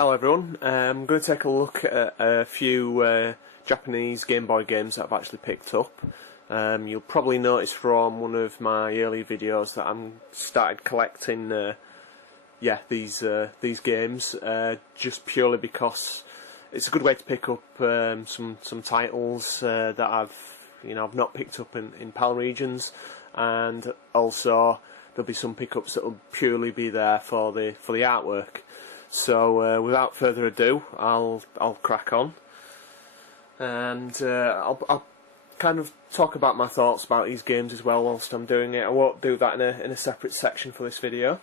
Hello everyone, I'm going to take a look at a few Japanese Game Boy games that I've actually picked up. You'll probably notice from one of my early videos that I'm started collecting these games just purely because it's a good way to pick up some titles that I've not picked up in PAL regions, and also there'll be some pickups that will purely be there for the artwork. So without further ado, I'll crack on, and I'll kind of talk about my thoughts about these games as well whilst I'm doing it. I won't do that in a separate section for this video.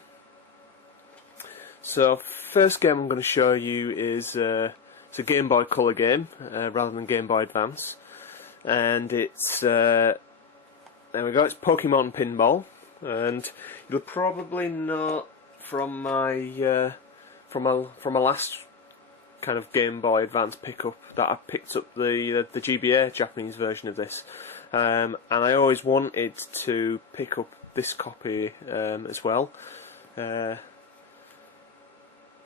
So first game I'm going to show you is it's a Game Boy Color game rather than Game Boy Advance, and it's there we go. It's Pokemon Pinball, and you'll probably know from my from a last kind of Game Boy Advance pickup that I picked up the GBA Japanese version of this, and I always wanted to pick up this copy as well, and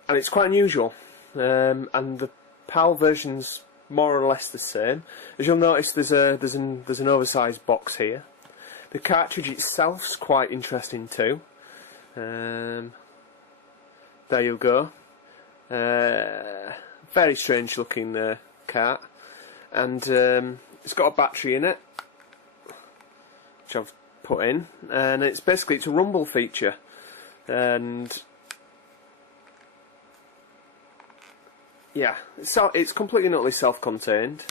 it's quite unusual, and the PAL version's more or less the same. As you'll notice, there's an oversized box here. The cartridge itself's quite interesting too. There you go. Very strange looking cart, and it's got a battery in it, which I've put in, and it's a rumble feature, and yeah, it's completely and utterly self-contained.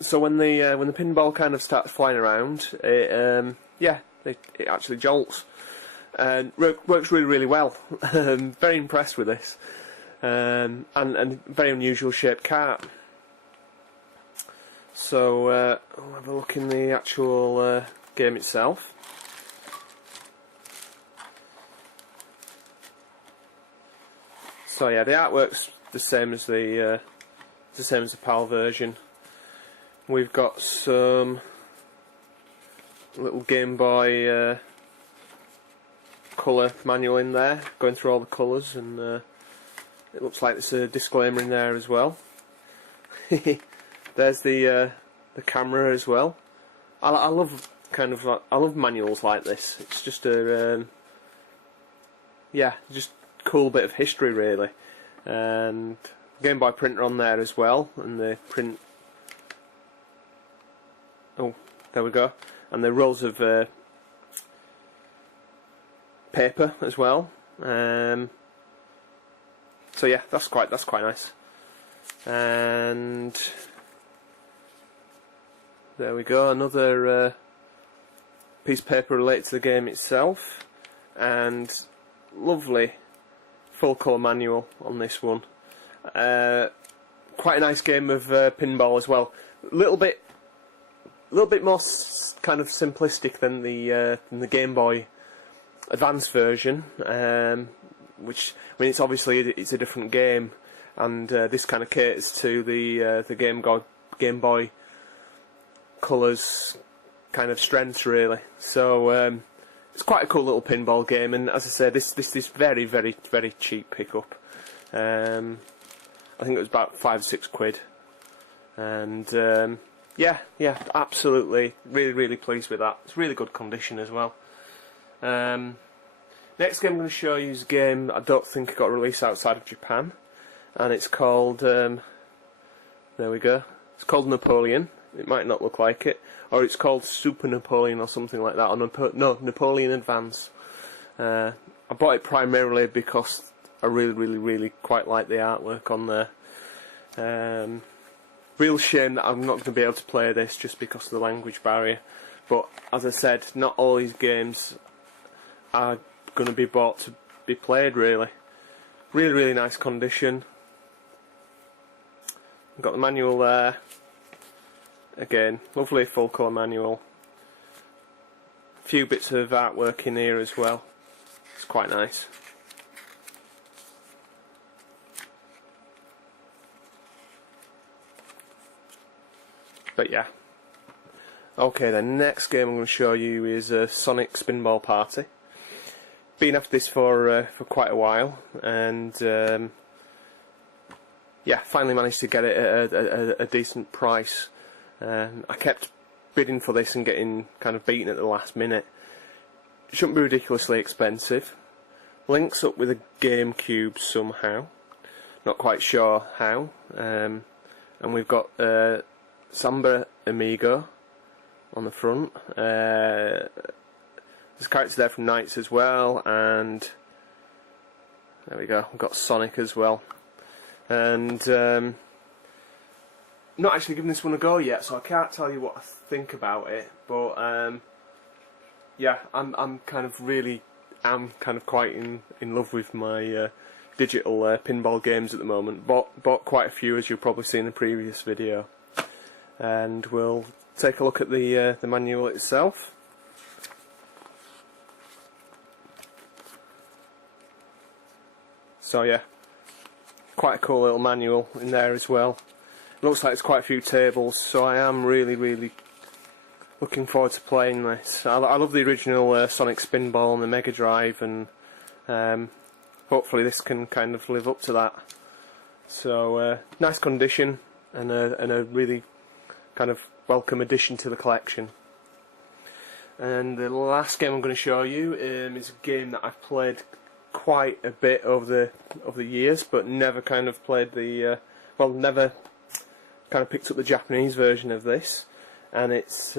So when the pinball kind of starts flying around, it actually jolts. And works really well. Very impressed with this, and very unusual shaped cart. So I'll have a look in the actual game itself. So yeah, the artwork's the same as the PAL version. We've got some little Game Boy colour manual in there, going through all the colours, and it looks like there's a disclaimer in there as well. There's the camera as well. I love manuals like this. It's just a just cool bit of history really, and Game Boy printer on there as well, and the print. Oh, there we go, and the rolls of paper as well. So yeah, that's quite nice. And there we go, another piece of paper related to the game itself, and lovely full colour manual on this one. Quite a nice game of pinball as well. A little bit more kind of simplistic than the Game Boy Advance version, which, I mean, it's a different game, and this kind of caters to the Game Boy Color's kind of strengths really. So it's quite a cool little pinball game, and as I said, this is very cheap pickup. I think it was about £5 or £6, and yeah, absolutely, really pleased with that. It's really good condition as well. Next game I'm going to show you is a game I don't think got released outside of Japan, and it's called there we go, it's called Napoleon. It might not look like it, or it's called Super Napoleon or something like that, or no, Napoleon Advance. I bought it primarily because I really quite like the artwork on there. Real shame that I'm not going to be able to play this just because of the language barrier, but as I said, not all these games are going to be bought to be played really. Really nice condition. Got the manual there. Again, lovely full colour manual. A few bits of artwork in here as well. It's quite nice. But yeah. Okay, the next game I'm going to show you is Sonic Spinball Party. Been after this for quite a while, and yeah, finally managed to get it at a decent price. I kept bidding for this and getting kind of beaten at the last minute. It shouldn't be ridiculously expensive. Links up with a GameCube somehow. Not quite sure how. And we've got Samba Amigo on the front. There's characters there from Knights as well, and there we go, we've got Sonic as well. And not actually given this one a go yet, so I can't tell you what I think about it, but yeah, I'm kind of quite in love with my digital pinball games at the moment. Bought quite a few, as you'll probably see in the previous video, and we'll take a look at the manual itself. So yeah, quite a cool little manual in there as well. It looks like there's quite a few tables, so I am really looking forward to playing this. I love the original Sonic Spinball on the Mega Drive, and hopefully this can kind of live up to that. So nice condition, and a really kind of welcome addition to the collection. And the last game I'm going to show you is a game that I've played quite a bit over the years, but never kind of played the never kind of picked up the Japanese version of this, and it's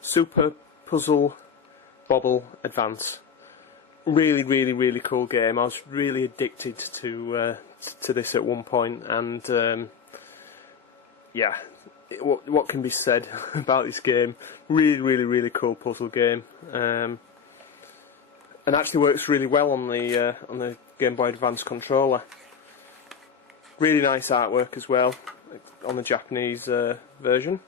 Super Puzzle Bobble Advance. Really cool game. I was really addicted to this at one point, and yeah, what can be said about this game? Really cool puzzle game. And actually works really well on the Game Boy Advance controller. Really nice artwork as well on the Japanese version.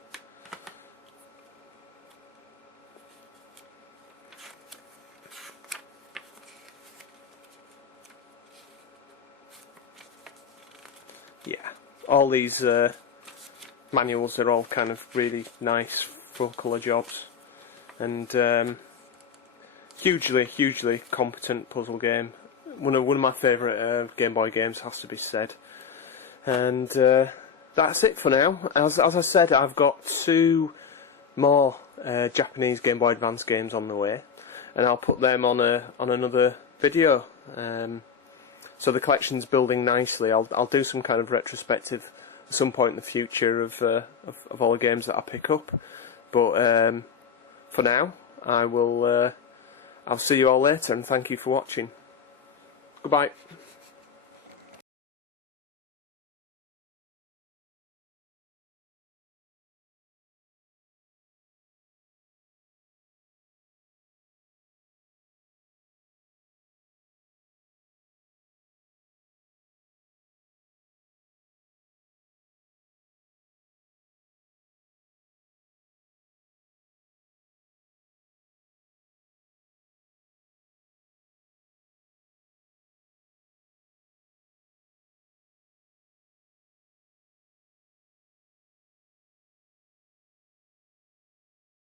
Yeah, all these manuals are all kind of really nice full colour jobs, and hugely competent puzzle game. One of my favourite Game Boy games, has to be said. And that's it for now. As I said, I've got 2 more Japanese Game Boy Advance games on the way, and I'll put them on another video. So the collection's building nicely. I'll do some kind of retrospective at some point in the future of all the games that I pick up. But for now, I'll see you all later, and thank you for watching. Goodbye.